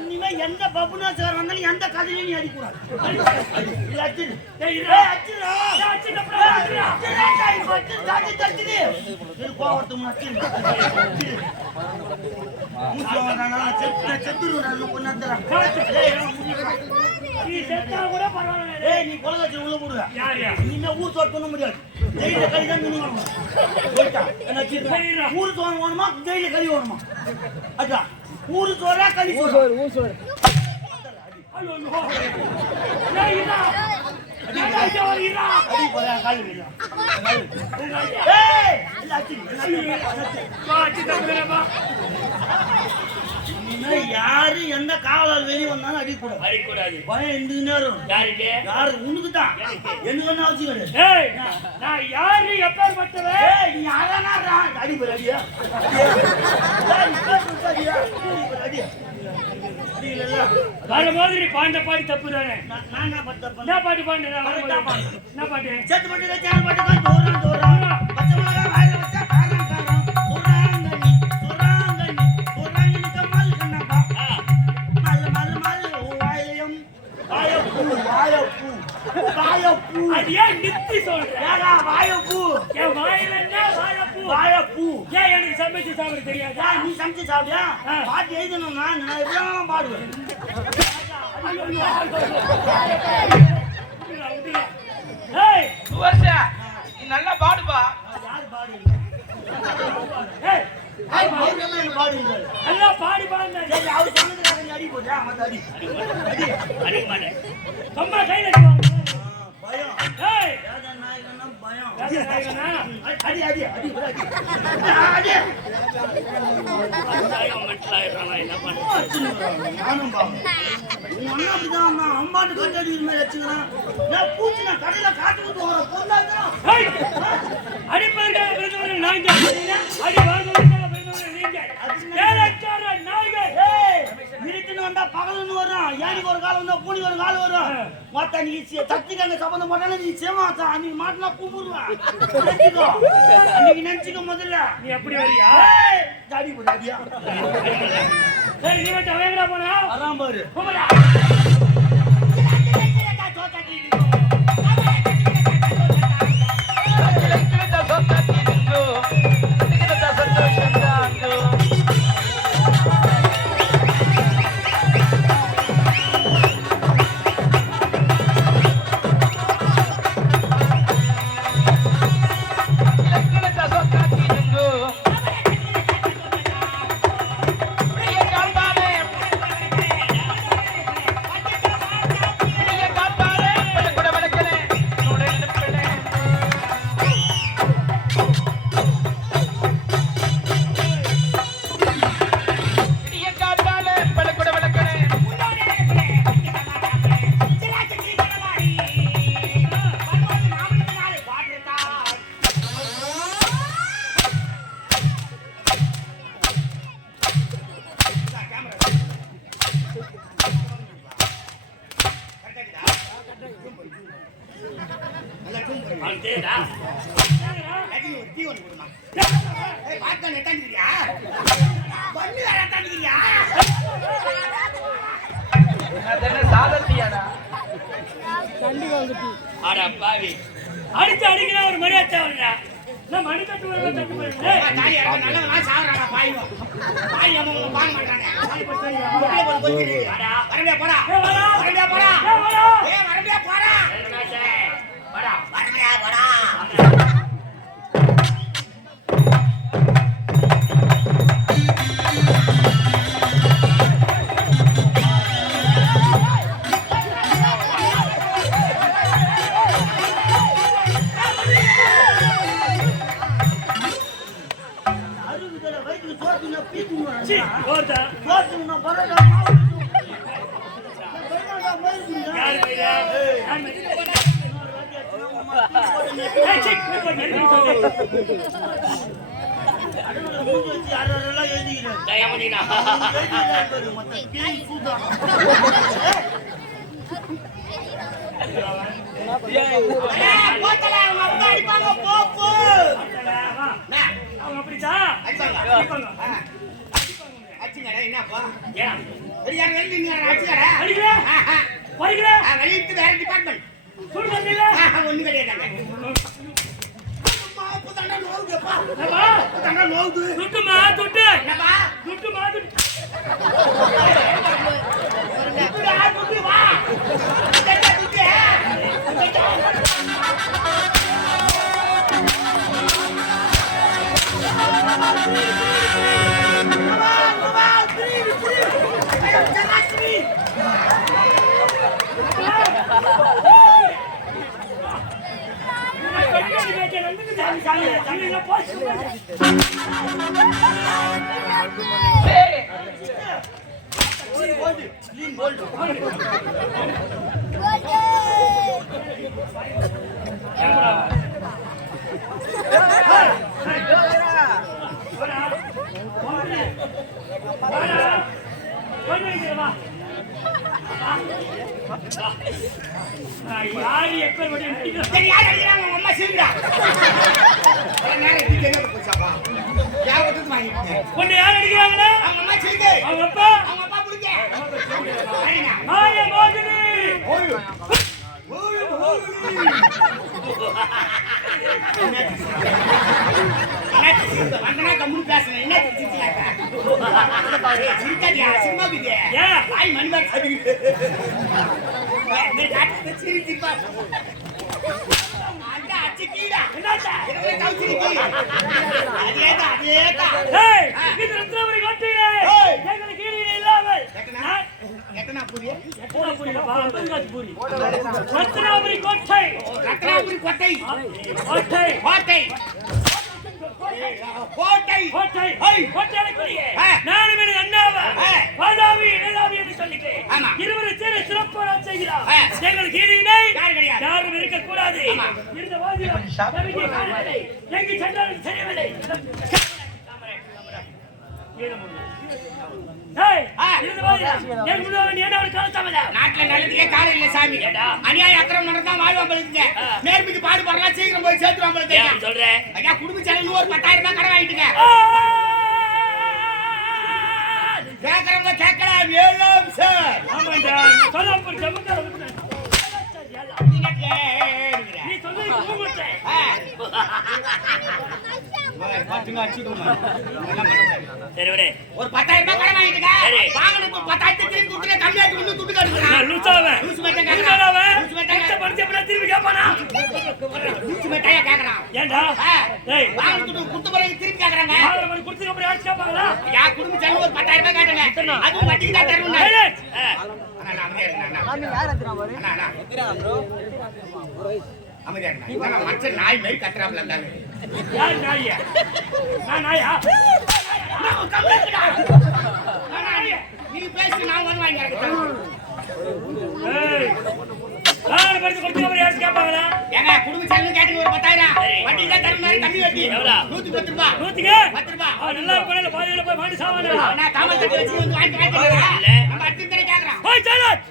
இனிமே எந்த பப்புனாச்சார் வந்தாலும் எந்த கதையிலும் நீ அடிக்கூடாது. நீ கொலகாட்சி உள்ள போடுவ. இனிமே ஊர் சோறு பண்ண முடியாது. ஜெயில கறி தான் ஊரு சோறு வேணுமா ஜெயில கறி வேணுமா? அதான் ஊரு சோறா கறி சோறு? ஊர் சோறு. யாரு எந்த காவலால் வெளியே வந்தாலும் அடிக்கூடாது. அடிக்கூடாது. பயம் எந்த நேரம் யாரு உனக்கு தான் எனக்கு என்ன அவசியம் கிடையாது. நான் யாரு எப்பேற்பட்டவன் நீ அதான் அடிப்பட அடியா அடியா வர மாதிரி பாண்ட பாடி தப்பு தானே. நான் பாட்டு பாண்டு என்ன பாட்டு செத்து பாட்டு சேனல் பாட்டு தோறான் தோறான் பச்சை மிளகா வாயில வச்சா காரம் காரம் தோறாங்கண்ணி தோறாங்கண்ணி தோறாங்கண்ணி கம்மல் கண்ணப்பா மல் மல் மல் வாயிலம் வாயப்பூ வாயப்பூ வாயப்பூ அது ஏன் நித்தி சொல்றேடா? வாயப்பூ என் வாயில என்ன வாயப்பூ வாயப்பூ ஏன் எனக்கு சமைச்சு சாப்பிட தெரியாதா? நீ சமைச்சு சாப்பிடியா? பாட்டு எழுதணும்னா நான் எல்லாம் பாடுவேன். நல்லா பாடுப்பா. நல்லா பாடி பாருங்க. அவர் சொன்னதுக்காக அடி போட்டா மத்த அடி அடி மாட்டேன். ரொம்ப கையில பயம். பயம் அடி அடி அடி அடி அம்பாட்டு கட்டடி வச்சுக்கிறான். பூச்சி நான் கடையில காட்டு விட்டு வர பொருளாதாரம் அடிப்பதற்காக பிறந்தவர்கள் நாய்கள் அடி வாழ்ந்தவர்கள் நாய்கள் இருட்டுன்னு வந்தா பகலுன்னு வரும். ஏனிக்கு ஒரு காலம் வந்தா பூனி ஒரு காலம் வரும். மொத்த நீ தத்திக்காங்க சம்பந்தம் போட்டாலும் நீ சேமாத்தா நீ மாட்டலாம் கூப்பிடுவேன். அன்னைக்கு நினைச்சுக்க முதல்ல நீ எப்படி வரியா தாடி போடாதியா? சரி நீ மட்டும் வேங்கடா போனா வராம பாரு கூப்பிடா. அடிச்சு அடிக்கிற ஒரு மரியாதை மணி கட்டு எழுதிக்கிறேன் ஏன் யார் வெளியே நீங்க அடிச்சுக்கற அடிக்கல பறிக்கல வெளியிட்டு வேற டிபார்ட்மெண்ட் சுடு வந்தீங்க ஒண்ணு கிடையாதுங்க மாப்பு தண்டா நோவுதுப்பா அப்பா தண்டா நோவுது துட்டுமா துட்டு என்னப்பா துட்டுமா துட்டு துட்டு வா தண்டா துட்டு யாரு எப்ப முடியும் யார் அடிக்கிறாங்க உங்க அம்மா சீங்கடா நேரா கிட்ட போச்சாப்பா யார் வந்து வாங்கிட்டீங்க பொண்ணு யார் அடிக்கிறாங்க அவங்க அம்மா சீங்க அவங்க அப்பா புடிங்க மாய மோகினி ஓய் வந்தனா கம்முனு பேசுறேன் என்ன சிரிச்சாட்டா சிரிக்காதியா சிரிமாக்குதே ஏன் வாய் மணிமார் சதிக்குது நீ காட்டு சிரிச்சிப்பா அந்த அச்சிக்கீடா என்னடா என்ன கவுச்சிருக்கீ அதேதான் ஏய் இது ரத்னபுரி கோட்டையிலே எங்க கீழிலே இல்லாமல் எத்தனை புரிய எத்தனை புரியல பாம்புகாட் புரி ரத்னபுரி கோட்டை ரத்னபுரி கோட்டை கோட்டை கோட்டை கோட்டை கோட்டை ஹேய் கோட்டைக்குரிய நானும் என் அண்ணாவா வாதாவி வேளாவி என்று சொல்லிக்கிறேன் இருவரும் சேர்ந்து சிறப்பாக செய்கிறார் எங்கள் கீழினை யாரும் இருக்க கூடாது இருந்த வாதியம் நம்பிக்கை காணவில்லை எங்கு சென்றாலும் தெரியவில்லை நாட்டுல நல்லதுக்கே காலம் இல்ல சாமி அநியாய அக்கிரமம் நடந்தா வாழ்வாம்பளுக்கு நேர்மைக்கு பாடுபடுறா சீக்கிரம் போய் சேர்த்துவாம்பளுக்கு சொல்றேன் ஐயா குடும்ப செலவு ஒரு 10,000 ரூபாய் கடன் வாங்கிட்டுங்க கேக்குறவங்க கேட்கலாம் ஏழாம் சார் ஆமாண்டா சொல்லாப்பூர் ஜமக்கார நீ சொல்றது கூப்பிட்டேன் சரி விடு ஒரு 10,000 ரூபாய் கடன் வாங்கிட்டுங்க வாங்கினது 10,000 திருப்பி கொடுத்துட்டு கம்மியாட்டு வந்து துட்டு காட்டுங்க லூசாவன் லூசு மேட்டை லூசாவன் லூசு மேட்டை கஷ்டப்படுத்தி எப்படா திருப்பி கேட்பானா லூசு மேட்டையா கேக்குறான் ஏண்டா ஏய் வாங்கின துட்டு கொடுத்த பிறகு திருப்பி கேக்குறாங்க ஆளு மணி கொடுத்துக்க அப்புறம் யார் கேட்பாங்களா யா குடும்ப செலவு ஒரு 10,000 ரூபாய் காட்டுங்க அதுவும் வட்டிக்கு தான் தருவேன் அண்ணா அமைதியா இருங்க அமைதியா இருங்க மச்ச நாய் மாதிரி கத்துறாப்ல இருந்தாங்க யார் நாயா நான் நாயா நீ பேசி நான் வந்து வாங்கி ஏய் ஆளு மணி கொடுத்துக்க அப்புறம் யார் கேட்பாங்களா ஏங்க குடும்ப செலவு கேட்டுங்க ஒரு 10,000 வட்டி தான் தருவேன் கம்மி வட்டி எவ்வளவு 110 ரூபாய் நூத்துக்கு 10 ரூபாய் அவன் நல்லா கொலையில பாதியில போய் மாட்டி சாவானடா நான் தாமல் தட்டு வச்சு வந்து வாங்கி நம்ம அத்தித்தனை கேக்குறான் போய் சாலட்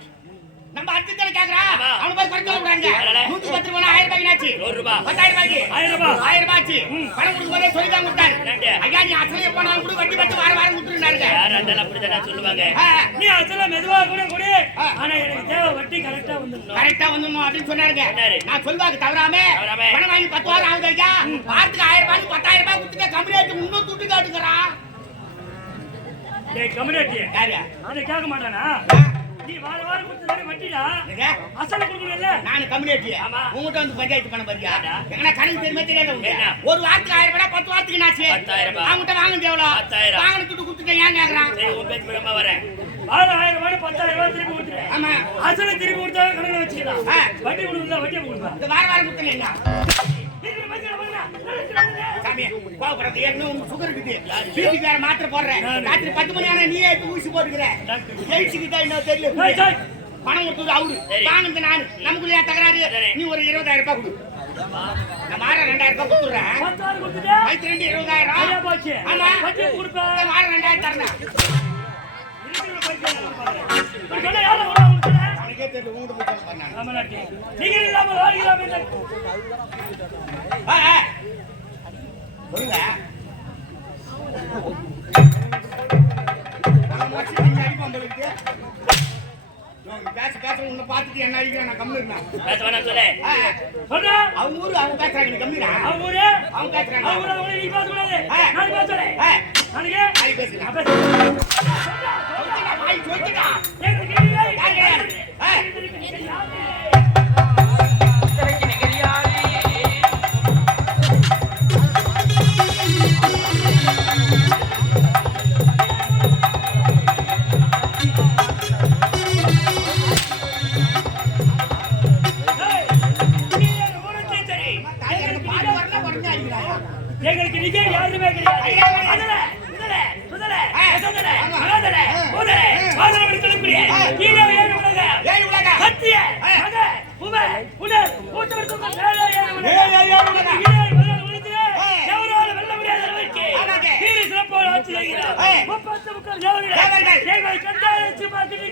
நம்ம அத்தித்தனை கேக்குறான் அவன போய் குறைச்சு விடுறாங்க 110 ரூபாய் 1000 ரூபாய் ஆச்சு 100 ரூபாய் 10,000 ரூபாய்க்கு 1000 ரூபாய் 1000 ரூபாய் ஆச்சு பணம் கொடுக்கும்போதே சொல்லி தான் கொடுத்தாரு ஐயா நீ அசலே போனாலும் கூட வட்டி பட்டு வாரம் கொடுத்துருந்தாருங்க யார் அதெல்லாம் அப்படிதான் சொல்லுவாங்க நீ அசல மெதுவா கூட கொடு ஆனா எனக்கு தேவை வட்டி கரெக்டா வந்துடணும் கரெக்டா வந்துடணும் அப்படின்னு சொன்னாருங்க நான் சொல்வாக்கு தவறாம பணம் வாங்கி 10 வாரம் ஆகுது ஐயா வாரத்துக்கு 1000 ரூபாய் 10,000 ரூபாய் கொடுத்துட்டு கம்மியாட்டு இன்னும் துட்டு காட்டுக்கிறான் டேய் கம்யூனிட்டி யாரு அதை கேட்க மாட்டானா நீ வாரம் கொடுத்ததே வட்டிடா அசல கொடுக்கணும்ல நான் கம்யூனிட்டி ஆமா உங்ககிட்ட வந்து பஞ்சாயத்து பண்ண பாரியா எங்கனா கணக்கு தெரியுமா தெரியாத உங்களுக்கு ஒரு வாரத்துக்கு 1000 ரூபாய் 10 வாரத்துக்கு நாச்சு 10,000 ரூபாய் அவங்ககிட்ட வாங்குறது எவ்வளவு 10,000 வாங்கின துட்டு கொடுத்துட்டு ஏன் கேக்குறான் சரி உன் பேச்சு விடாம வரேன் 1000 ரூபாய் 10,000 ரூபாய் திருப்பி கொடுத்துரு ஆமா அசல திருப்பி கொடுத்தா கணக்குல வச்சுக்கலாம் வட்டி கொடுத்தா வட்டியை கொடுப்பா இந்த வாரம் கொடுத்தல என்ன சாமி கோபுரத்து ஏற்கனவே சுகர் இருக்குது பிபி வேற மாத்திரை போடுறேன் ராத்திரி 10 மணி ஆனா நீ எடுத்து ஊசி போட்டுக்கிற ஜெயிச்சுக்கிட்டா இன்னும் தெரியல பணம் கொடுத்தது அவரு வாங்கினது நானு நமக்குள்ள தகராறு நீ ஒரு 20,000 ரூபாய் கொடு நான் வாரம் 2,000 ரூபாய் கொடுத்துறேன் வயிற்று 20,000 ஆமா வாரம் 2,000 தரேன் எனக்கே தெரியல உங்ககிட்ட போய் பண்ணாங்க நீங்க இல்லாம வாழ்கிறாமே சொல்லுங்க உங்களுக்கு பேச பேச உன்னை பார்த்துட்டு என்ன அடிக்கிறேன் நான் கம்மி இருந்தேன் பேச வேணாம் சொல்லு. சொல்லு. அவங்க ஊரு அவங்க பேசுறாங்க நீ கம்மிடா அவங்க ஊரு அவங்க பேசுறாங்க அவங்க ஊரு நீ பேசக்கூடாது. நான் பேசுறேன். நாளைக்கு நாளைக்கு பேசுங்க நான் பேசுறேன். வாய் சொல்லிட்டா திரைக்கு நிகழ்ச்சியாளி. எங்களுக்கு நிஜ யாருமே கிடையாது. அதுல இதுல முதல முதல மகாதல முதல மாதல விடுக்கக்கூடிய கீழே ஏழு உலக சத்திய மக உப உடல் கூட்டவர்க்கும் மேலே ஏழு உலக கீழே முதல் உலகத்திலே எவராலும் வெல்ல முடியாத அளவிற்கு கீழே சிறப்போடு ஆட்சி செய்கிறார். 30 முக்கால் தேவர்கள் எங்களை கண்டாயச்சு பார்த்துட்டு